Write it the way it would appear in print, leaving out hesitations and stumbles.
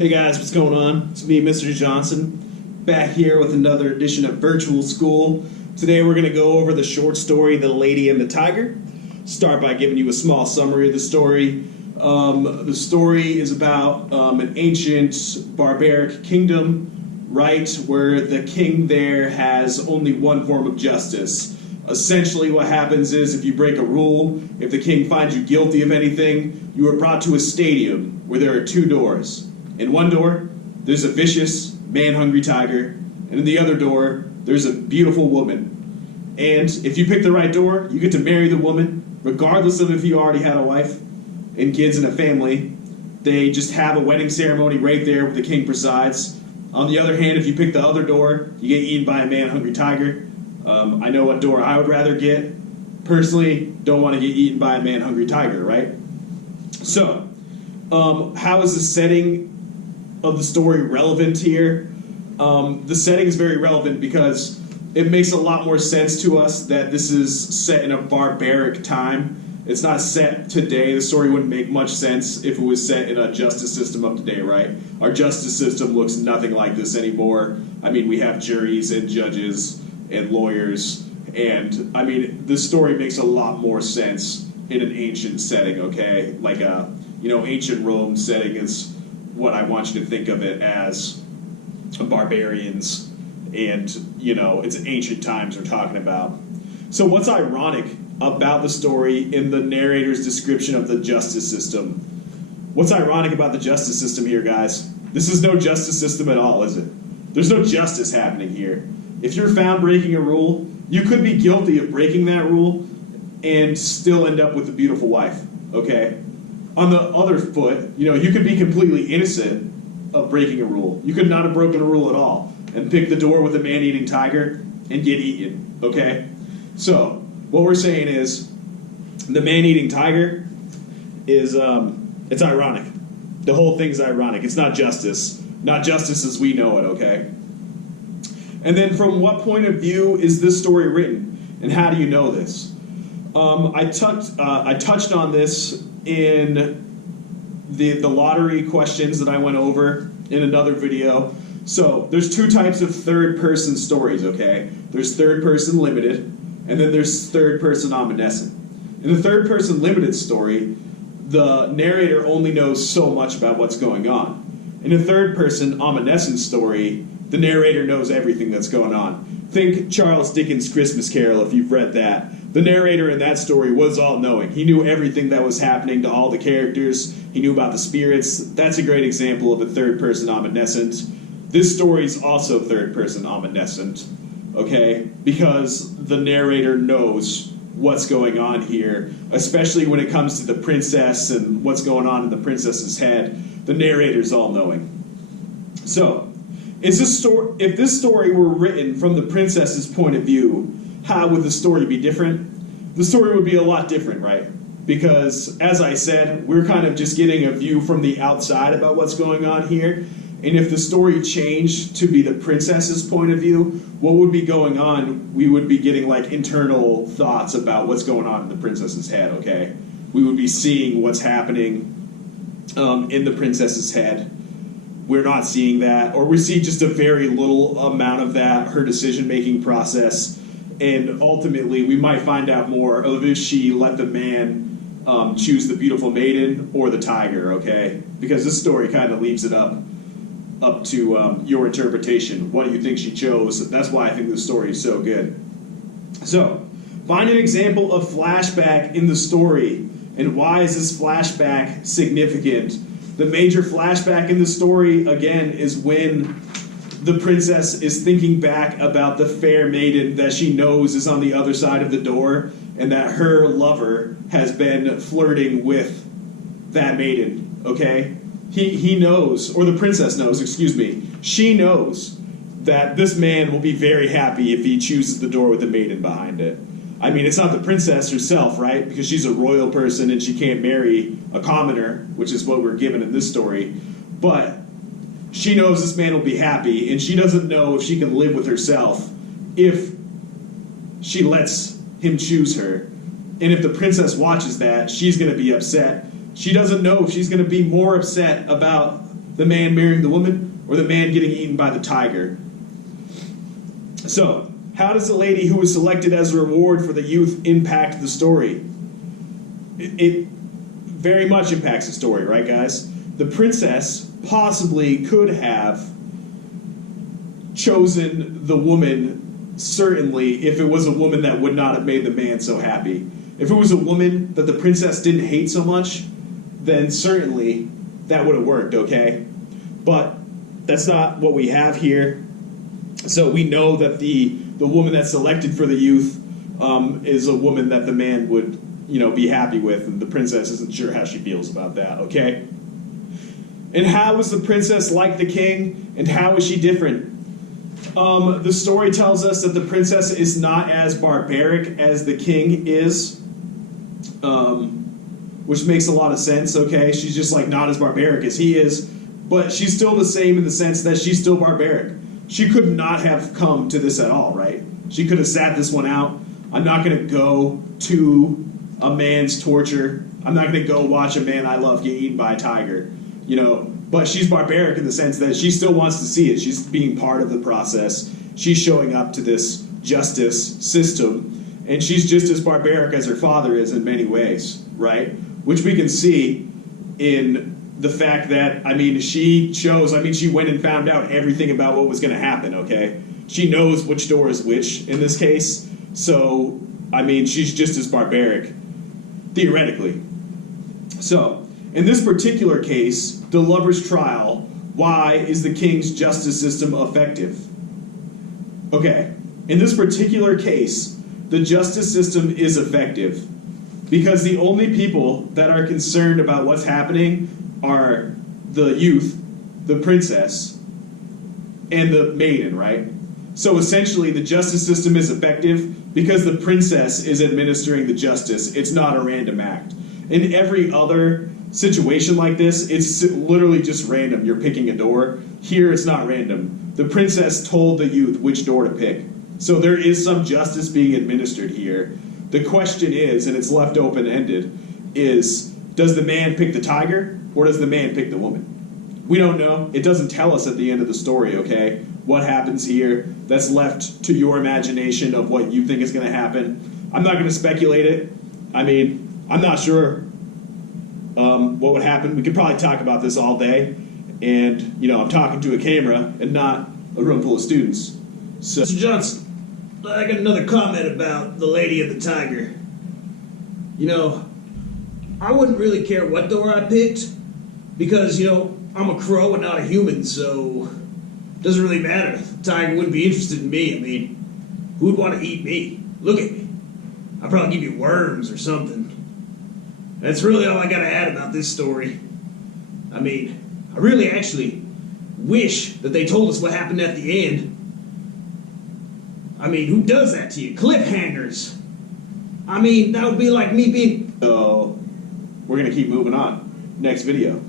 Hey guys, what's going on? It's me, Mr. Johnson, back here with another edition of Virtual School. Today we're going to go over the short story, The Lady and the Tiger. Start by giving you a small summary of the story. The story is about an ancient barbaric kingdom, right, where the king there has only one form of justice. Essentially what happens is if you break a rule, if the king finds you guilty of anything, you are brought to a stadium where there are two doors. In one door, there's a vicious, man-hungry tiger, and in the other door, there's a beautiful woman. And if you pick the right door, you get to marry the woman, regardless of if you already had a wife and kids and a family. They just have a wedding ceremony right there where the king presides. On the other hand, if you pick the other door, you get eaten by a man-hungry tiger. I know what door I would rather get. Personally, don't want to get eaten by a man-hungry tiger, right? So, how is the setting of the story relevant here? The setting is very relevant because it makes a lot more sense to us that this is set in a barbaric time. It's not set today. The story wouldn't make much sense if it was set in a justice system of today, right? Our justice system looks nothing like this anymore. I mean, we have juries and judges and lawyers, and I mean, this story makes a lot more sense in an ancient setting, okay? Like a, ancient Rome setting is what I want you to think of it as. Barbarians, and it's ancient times we're talking about. So what's ironic about the story in the narrator's description of the justice system? What's ironic about the justice system here, guys? This is no justice system at all, is it? There's no justice happening here. If you're found breaking a rule, you could be guilty of breaking that rule and still end up with a beautiful wife, okay? On the other foot, you could be completely innocent of breaking a rule. You could not have broken a rule at all and pick the door with a man-eating tiger and get eaten, okay? So, what we're saying is the man-eating tiger is, it's ironic. The whole thing's ironic. It's not justice. Not justice as we know it, okay? And then from what point of view is this story written? And how do you know this? I touched on this in the lottery questions that I went over in another video. So there's two types of third-person stories, okay? There's third-person limited, and then there's third-person omniscient. In the third-person limited story, the narrator only knows so much about what's going on. In a third-person omniscient story, the narrator knows everything that's going on. Think Charles Dickens' Christmas Carol, if you've read that. The narrator in that story was all-knowing. He knew everything that was happening to all the characters. He knew about the spirits. That's a great example of a third-person omniscient. This story is also third-person omniscient, okay? Because the narrator knows what's going on here, especially when it comes to the princess and what's going on in the princess's head. The narrator's all-knowing. So, if this story were written from the princess's point of view, how would the story be different? The story would be a lot different, right? Because, as I said, we're kind of just getting a view from the outside about what's going on here. And if the story changed to be the princess's point of view, what would be going on? We would be getting like internal thoughts about what's going on in the princess's head, okay? We would be seeing what's happening in the princess's head. We're not seeing that, or we see just a very little amount of that, her decision-making process, and ultimately we might find out more of if she let the man choose the beautiful maiden or the tiger, okay? Because this story kind of leaves it up to your interpretation. What do you think she chose? That's why I think this story is so good. So, find an example of flashback in the story, and why is this flashback significant? The major flashback in the story, again, is when the princess is thinking back about the fair maiden that she knows is on the other side of the door, and that her lover has been flirting with that maiden, okay? He knows, or the princess knows, excuse me, she knows that this man will be very happy if he chooses the door with the maiden behind it. I mean, it's not the princess herself, right? Because she's a royal person and she can't marry a commoner, which is what we're given in this story. But she knows this man will be happy, and she doesn't know if she can live with herself if she lets him choose her. And if the princess watches that, she's going to be upset. She doesn't know if she's going to be more upset about The man marrying the woman, or the man getting eaten by the tiger? So, how does the lady who was selected as a reward for the youth impact the story? It very much impacts the story, right, guys? The princess possibly could have chosen the woman, certainly, if it was a woman that would not have made the man so happy. If it was a woman that the princess didn't hate so much, then certainly that would have worked, okay? But that's not what we have here. So we know that the woman that's selected for the youth is a woman that the man would, be happy with, and the princess isn't sure how she feels about that, okay? And how is the princess like the king, and how is she different? The story tells us that the princess is not as barbaric as the king is, which makes a lot of sense, okay? She's just not as barbaric as he is, but she's still the same in the sense that she's still barbaric. She could not have come to this at all, right? She could have sat this one out. I'm not going to go to a man's torture. I'm not going to go watch a man I love get eaten by a tiger, But she's barbaric in the sense that she still wants to see it. She's being part of the process. She's showing up to this justice system, and she's just as barbaric as her father is in many ways, right? Which we can see in the fact that, she went and found out everything about what was going to happen, okay? She knows which door is which in this case, so, she's just as barbaric, theoretically. So, in this particular case, the lover's trial, why is the king's justice system effective? Okay, in this particular case, the justice system is effective because the only people that are concerned about what's happening are the youth, the princess, and the maiden, right? So essentially, the justice system is effective because the princess is administering the justice. It's not a random act. In every other situation like this, it's literally just random. You're picking a door. Here, it's not random. The princess told the youth which door to pick. So there is some justice being administered here. The question is, and it's left open-ended, is does the man pick the tiger or does the man pick the woman? We don't know. It doesn't tell us at the end of the story, okay, what happens here. That's left to your imagination of what you think is going to happen. I'm not going to speculate it. I'm not sure what would happen. We could probably talk about this all day. And, I'm talking to a camera and not a room full of students. So, Mr. Johnson, I got another comment about the lady and the tiger. I wouldn't really care what door I picked because, I'm a crow and not a human, so it doesn't really matter. The tiger wouldn't be interested in me. Who would want to eat me? Look at me. I'd probably give you worms or something. That's really all I got to add about this story. I really actually wish that they told us what happened at the end. Who does that to you? Cliffhangers. That would be like me being... So, we're going to keep moving on. Next video.